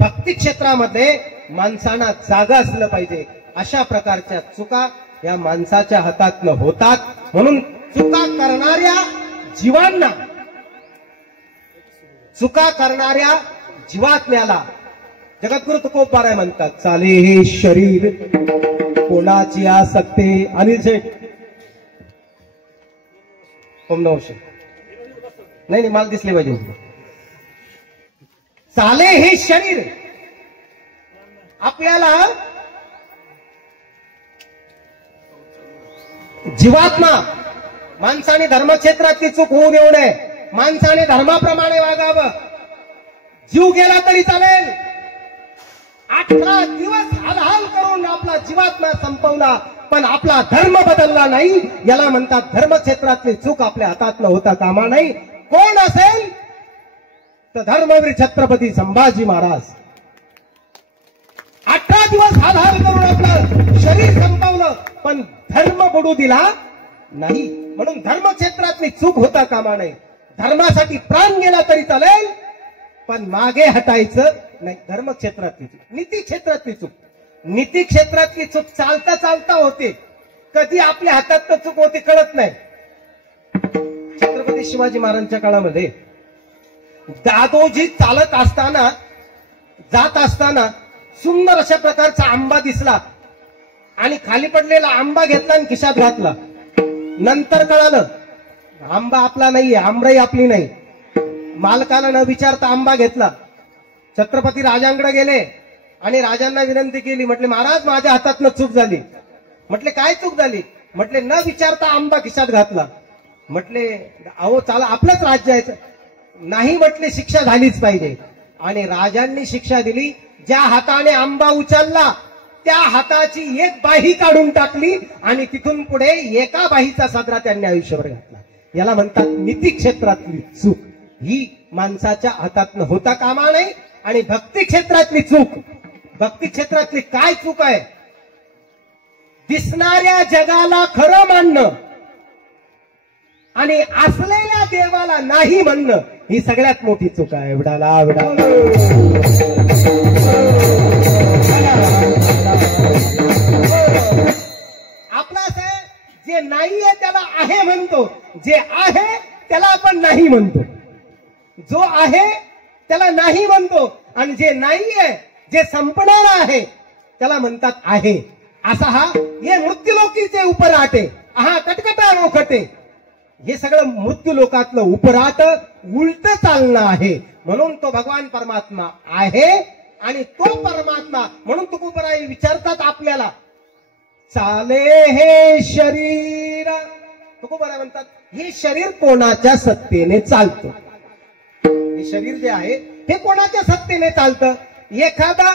भक्ती क्षेत्रामध्ये माणसांना जागा असलं पाहिजे. अशा प्रकारच्या चुका या माणसाच्या हातातनं होतात. म्हणून चुका करणाऱ्या जीवांना, चुका करणाऱ्या जीवात्म्याला जगद्गुरु तुकोबाराय म्हणतात, चाले हे शरीर कोणाची आसक्ते. अनिल शेठ ओम नमः शिवाय. नाही मला दिसले पाहिजे. चाले हे शरीर, आपल्याला जीवात्मा, माणसाने धर्मक्षेत्रातली चूक होऊ देऊ नये, माणसाने धर्माप्रमाणे वागावं. जीव गेला तरी चालेल, 18 दिवस हालहाल करून आपला जीवात्मा संपवला, पण आपला धर्म बदलला नाही. याला म्हणतात धर्मक्षेत्रातली चूक आपल्या हातातनं होता कामा नाही. कोण असेल तर धर्मवीर छत्रपती संभाजी महाराज 18 दिवस हालहाल करून आपलं शरीर संपवलं, पण धर्म बुडू दिला नाही. म्हणून धर्मक्षेत्रातली चूक होता कामा नये. धर्मासाठी प्राण गेला तरी चालेल, पण मागे हटायचं नाही. धर्मक्षेत्रातली चूक, नीती क्षेत्रातली चूक, नीती क्षेत्रातली चूक चालता चालता होते, कधी आपल्या हातात चूक होते कळत नाही. छत्रपती शिवाजी महाराजांच्या काळामध्ये दादोजी चालत असताना, जात असताना सुंदर अशा प्रकारचा आंबा दिसला, आणि खाली पडलेला आंबा घेतला आणि खिशात घातला. नंतर कळालं आंबा आपला नाहीये, आंबराई आपली नाही. मालकाला न विचारता आंबा घेतला. छत्रपती राजांकडे गेले आणि राजांना विनंती केली. म्हटले महाराज माझ्या हातातनं चूक झाली. म्हटले काय चूक झाली. म्हटले न विचारता आंबा खिशात घातला. म्हटले अहो चला आपलंच राज्य आहे. नाही म्हटले शिक्षा झालीच पाहिजे. आणि राजांनी शिक्षा दिली. ज्या हाताने आंबा उचलला त्या हाताची एक बाही काढून टाकली, आणि तिथून पुढे एका बाहीचा सदरा त्यांनी आयुष्यभर घातला. याला म्हणतात नीती क्षेत्रातली चूक. ही माणसाच्या हातातनं होता कामा नाही. आणि भक्ती क्षेत्रातली चूक, भक्ती क्षेत्रातली काय चूक आहे. दिसणाऱ्या जगाला खरं मानणं आणि असलेल्या देवाला नाही म्हणणं ही सगळ्यात मोठी चूक आहे. एवढाला एवढा आपला जे नाहीये त्याला आहे म्हणतो, जे आहे त्याला आपण नाही म्हणतो. जो आहे त्याला नाही म्हणतो आणि जे नाहीये, जे संपणार आहे त्याला म्हणतात आहे. असा हा हे मृत्यूलोकीचे उपराटे, हा कटकटा रोखटे, हे सगळं मृत्यूलोकातलं उपराट उलट चालणं आहे. म्हणून तो भगवान परमात्मा आहे आणि तो परमात्मा म्हणून तुकोबराई विचारतात आपल्याला, चाले हे शरीर. तुकोबराई म्हणतात हे शरीर कोणाच्या सत्तेने चालतं. हे शरीर जे आहे हे कोणाच्या सत्तेने चालतं. एखादा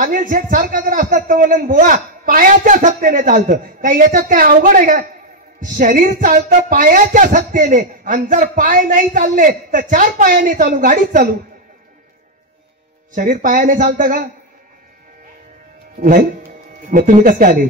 अनिल शेठ सारखा जर असतात तर म्हणून बुवा पायाच्या सत्तेने चालतं. काही याच्यात काय अवघड आहे का? शरीर चालतं पायाच्या सत्तेने आणि जर पाय नाही चालले तर 4 पायाने चालू, गाडीच चालू. शरीर पायाने चालतं का? नाही. मग तुम्ही कसं काय आले?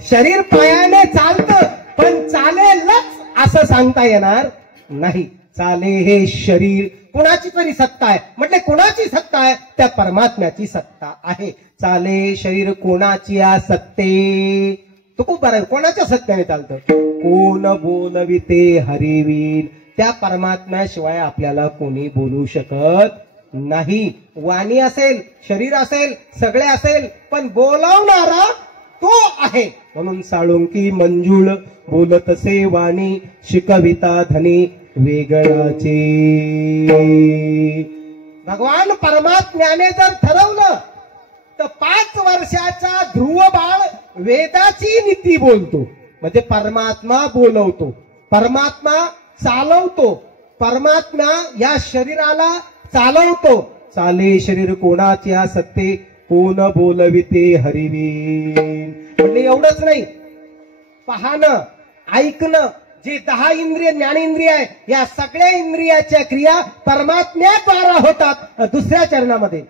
शरीर पायाने चालतं पण चालेलच असं सांगता येणार नाही. चाले हे शरीर कोणाची तरी सत्ता आहे. म्हटले कोणाची सत्ता आहे? त्या परमात्म्याची सत्ता आहे. चाले शरीर कोणाची सत्ते? तो खूप बरं. कोणाच्या सत्तेने चालतं? कोण बोलविते हरिवीर. त्या परमात्म्याशिवाय आपल्याला कोणी बोलू शकत नाही. वाणी असेल, शरीर असेल, सगळे असेल, पण बोलावणारा तो आहे. म्हणून साळुंकी मंजुळ बोलतसे वाणी, शिकविता धनी वेगळाचे. भगवान परमात्म्याने जर ठरवलं तर 5 वर्षाचा ध्रुव बाळ वेदाची नीती बोलतो. म्हणजे परमात्मा बोलवतो, परमात्मा चालवतो, परमात्मा या शरीराला चालवतो. चाले शरीर कोणाची सत्ते, कोण बोलविते हरिवीर. म्हणजे एवढंच नाही, पाहणं, ऐकणं, जे 10 इंद्रिय ज्ञानेंद्रिय आहे, या सगळ्या इंद्रियाच्या क्रिया परमात्म्याद्वारा होतात. दुसऱ्या चरणामध्ये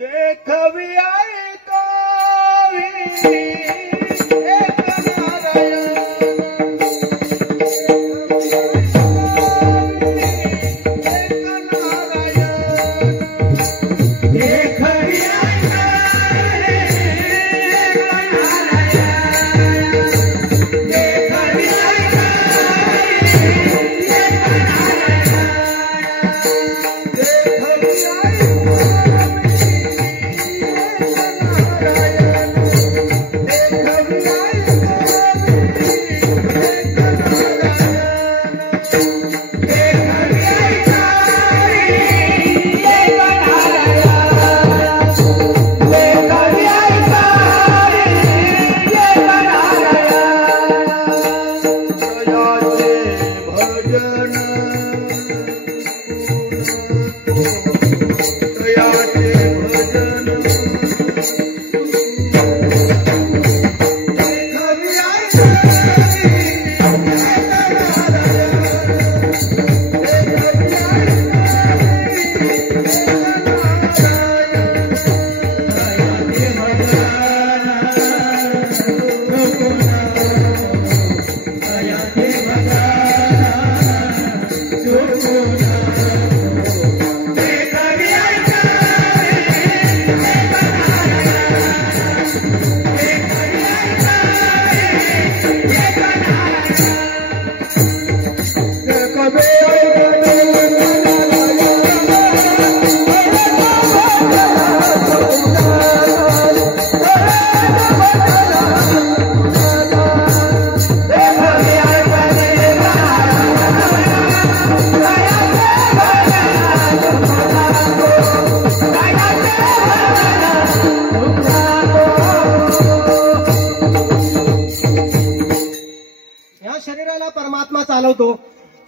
देखवी ऐकावी एक नारायण.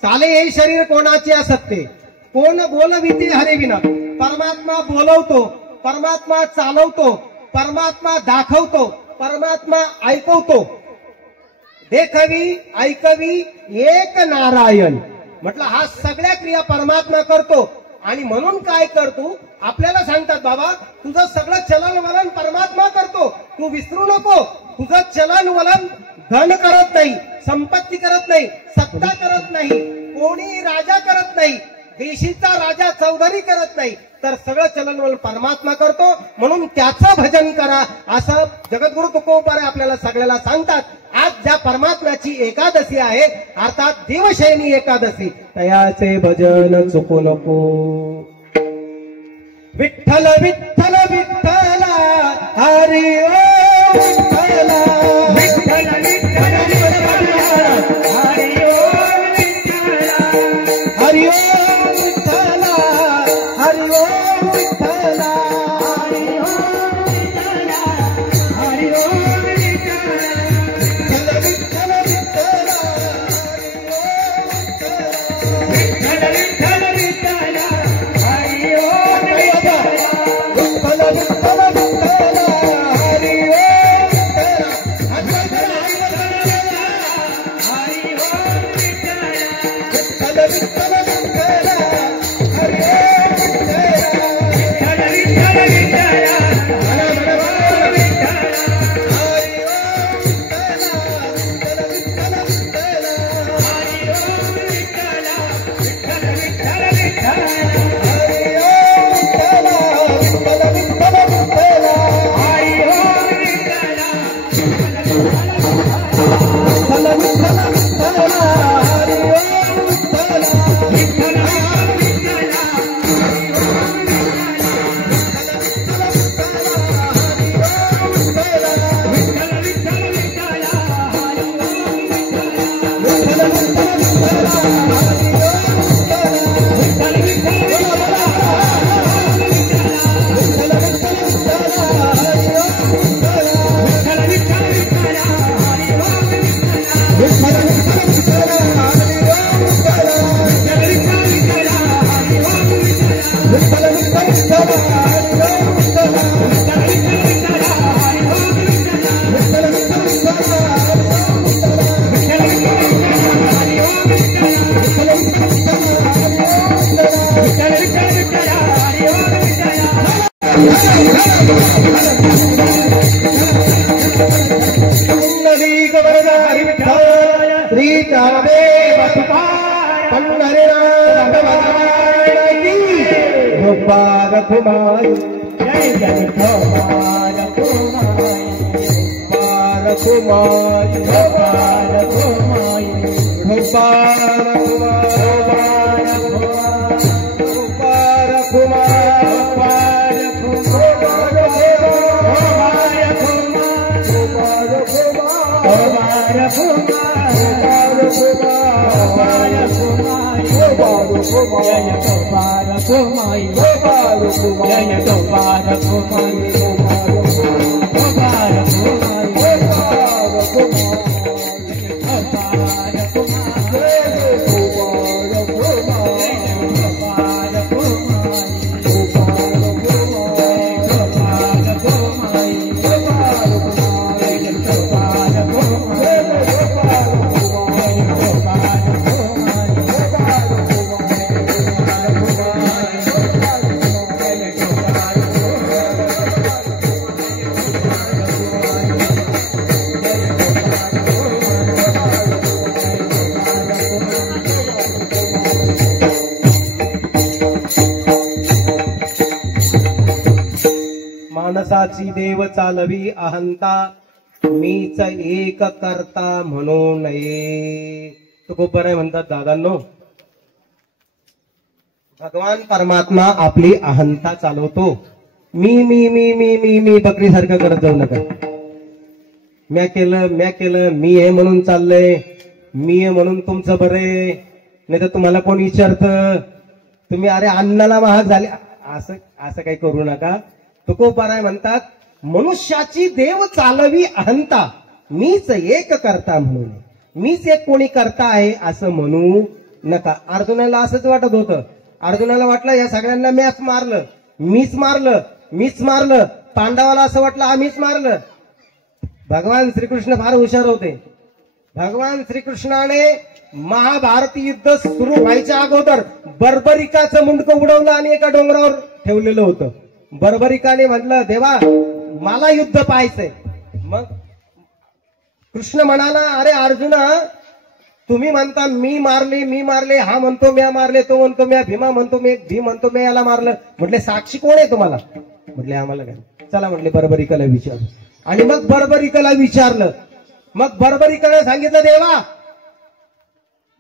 चाले हे शरीर कोणाचे सत्ते, कोण बोलविते हरिविना. परमात्मा बोलवतो, परमात्मा चालवतो, परमात्मा दाखवतो, परमात्मा ऐकवतो. देखवी ऐकवी एक नारायण. म्हटलं हा सगळ्या क्रिया परमात्मा करतो. आणि म्हणून काय करतो, आपल्याला सांगतात बाबा तुझं सगळं चलन वलन परमात्मा करतो, तू विसरू नको. तुझं चलन वलन धन करत नाही, संपत्ती करत नाही, सत्ता करत नाही, कोणी राजा करत नाही, देशीचा राजा चौधरी करत नाही, तर सगळं चलन वलन परमात्मा करतो. म्हणून त्याचं भजन करा असं जगद्गुरु तुकोबाराय आपल्याला सगळ्याला सांगतात. आज ज्या परमात्म्याची एकादशी आहे अर्थात देवशयनी एकादशी, तयाचे भजन चुकू नको. विठ्ठल विठ्ठल विठ्ठला हरी ओ विठ्ठला, विठ्ठल विठ्ठल विठ्ठला हरी ओ विठ्ठला, हरी ओ विठ्ठला, हरी ओ विठ्ठला, हरी ओ विठ्ठला, हरी ओ विठ्ठला, विठ्ठल विठ्ठल विठ्ठला हरी ओ विठ्ठला, विठ्ठल विठ्ठल विठ्ठला हरी ओ विठ्ठल, विठ्ठल विठ्ठल हरी ओ माणसाची देव चालवी अहंता, मीच एक करता म्हणू नये. तुकोबाराय म्हणतात दादांनो, भगवान परमात्मा आपली अहंता चालवतो. मी मी मी मी मी मी बकरीसारखं करत जाऊ नका. म्या केलं मी आहे म्हणून चाललंय, मी आहे म्हणून तुमचं बरे, नाही तर तुम्हाला कोण विचारतं तुम्ही अरे अन्नाला महाग झाले असं काही करू नका. तुकोबाराय म्हणतात मनुष्याची देव चालवी अहंता, मीच एक करता म्हणून. मीच एक कोणी करता आहे असं म्हणू नका. अर्जुनाला असंच वाटत होतं. अर्जुनाला वाटलं या सगळ्यांना मीच मारलं. पांडवाला असं वाटलं आम्हीच मारलं. भगवान श्रीकृष्ण फार हुशार होते. भगवान श्रीकृष्णाने महाभारती युद्ध सुरू व्हायच्या अगोदर बर्बरिकाचं मुंडकं उडवलं आणि एका डोंगरावर ठेवलेलं होतं. बर्बरिकाने म्हटलं, देवा मला युद्ध पाहायचंय. मग कृष्ण म्हणाला, अरे अर्जुना, तुम्ही म्हणता मी मारले, हा म्हणतो म्या मारले, तो म्हणतो म्या, भीम म्हणतो मी याला मारलं. म्हटले साक्षी कोण आहे तुम्हाला? म्हटले आम्हाला काय. चला म्हटले बर्बरिकाला विचार. आणि मग बर्बरिकाला विचारलं. मग बर्बरिकाने सांगितलं, देवा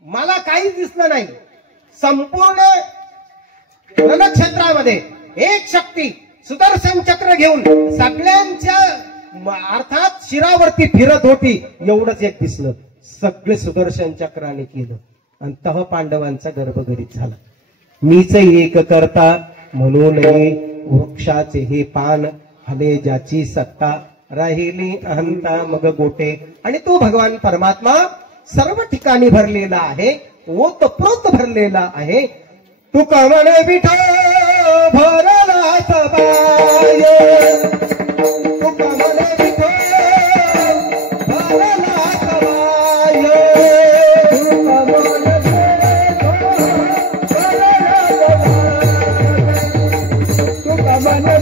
मला काहीच दिसलं नाही. संपूर्ण रणक्षेत्रामध्ये एक शक्ती सुदर्शन चक्र घेऊन सगळ्यांच्या अर्थात शिरावरती फिरत होती. एवढंच एक दिसलं. सगळे सुदर्शन चक्राने केलं आणि तह पांडवांचा गर्भगरीत झाला. मीच एक करता म्हणून वृक्षाचे हे पान हले ज्याची सत्ता राहिली अहंता मग गोटे. आणि तो भगवान परमात्मा सर्व ठिकाणी भरलेला आहे, ओतप्रोत भरलेला आहे. तू कमने विठो भरला सबाय, तू कमने विठो भरला सबाय, तू कमने विठो भरला सबाय, तू कमने